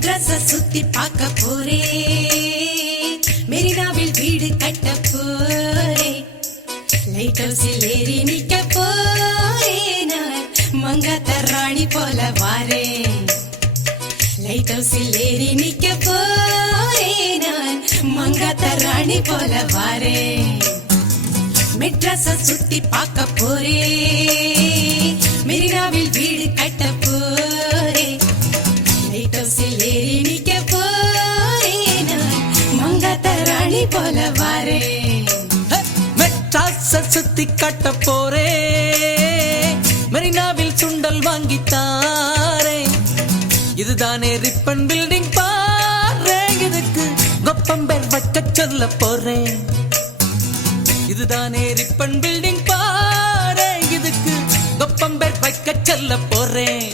மெட்ராஸ சுத்தி பார்க்க போறே, மெரினாவில் வீடு கட்ட போறே, லைட் ஹவுஸில் ஏறி நிக்க போறே, நான் மங்காத்த ராணி போல வாரேன். லைட் ஹவுஸில் ஏறி நிக்க போறே, நான் மங்காத்த ராணி போல வாரேன். மெட்ராஸ சுத்தி பார்க்க போறே, மெரினாவில் வீடு கட்ட போறே, லைட் ஹவுஸில் ஏறி நிக்க போறே, நான் மங்காத்த ராணி போல வாரேன். மெட்ராஸ சுத்தி கட்ட போறே, மெரினாவில் சுண்டல் வாங்கித்தாரே, இதுதானே ரிப்பன் பில்டிங் பாரு, இதுக்கு கொப்பம்பேர் வைக்க சொல்ல போறேன். இதுதானே ரிப்பன் பில்டிங் பாரு, இதுக்கு கொப்பம்பேர் வைக்க சொல்ல போறேன்.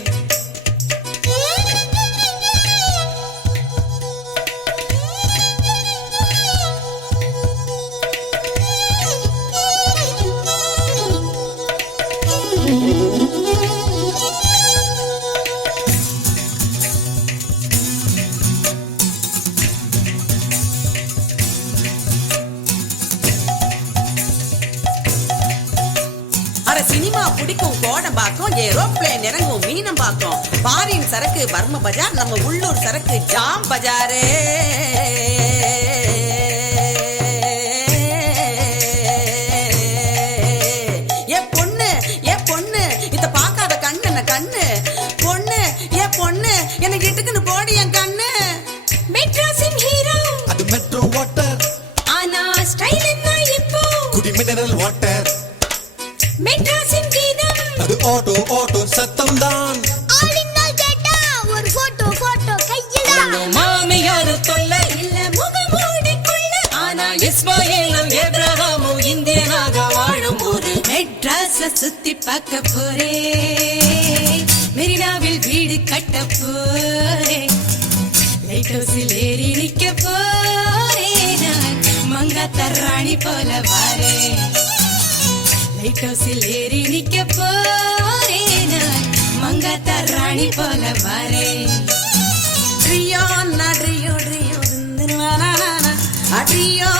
சினிமா பிடிக்கும் கோடம்பாக்கம், ஏரோப்ளேன் இறங்கும் மீனம்பாக்கம், பாரின் சரக்கு பர்ம பஜார், நம்ம உள்ளூர் சரக்கு ஜாம் பஜாரே. ஏ பொண்ணு இத பார்க்காத கண்ணு என்ன கண்ணு, பொண்ணு ஏ பொண்ணு எனக்கு இட்டுக்குன்னு போடி என் கண்ணு. மெட்ராஸின் ஹீரோ அது மெட்ரோ வாட்டர், ஆனா ஸ்டைல் என்ன இப்போ குடி மினரல் வாட்டர். மெட்ராஸின் கீதம் அது ஆட்டோ சத்தம் தான். ஆளினால் கேட்டா ஒரு போட்டோ கையில மாமியார் தொல்லை இல்ல முகமூடிக்குள்ள, ஆனா இஸ்மாயிலும் ஏப்ரஹாமும் இந்தியனாக வாழும் ஊரு. மெட்ராஸ சுத்தி பார்க்க போறே, மெரினாவில் வீடு கட்ட போறே, லைட் ஹவுஸில் ஏறி நிக்க போறே, நான் மங்காத்த ராணி போல வாரேன். லைட் ஹவுஸில் ஏறி நிக்க போறே, நான் மங்காத்த ராணி போல வாரேன். ட்ரியோ ட்ரியோ ட்ரியோ ட்ரியோ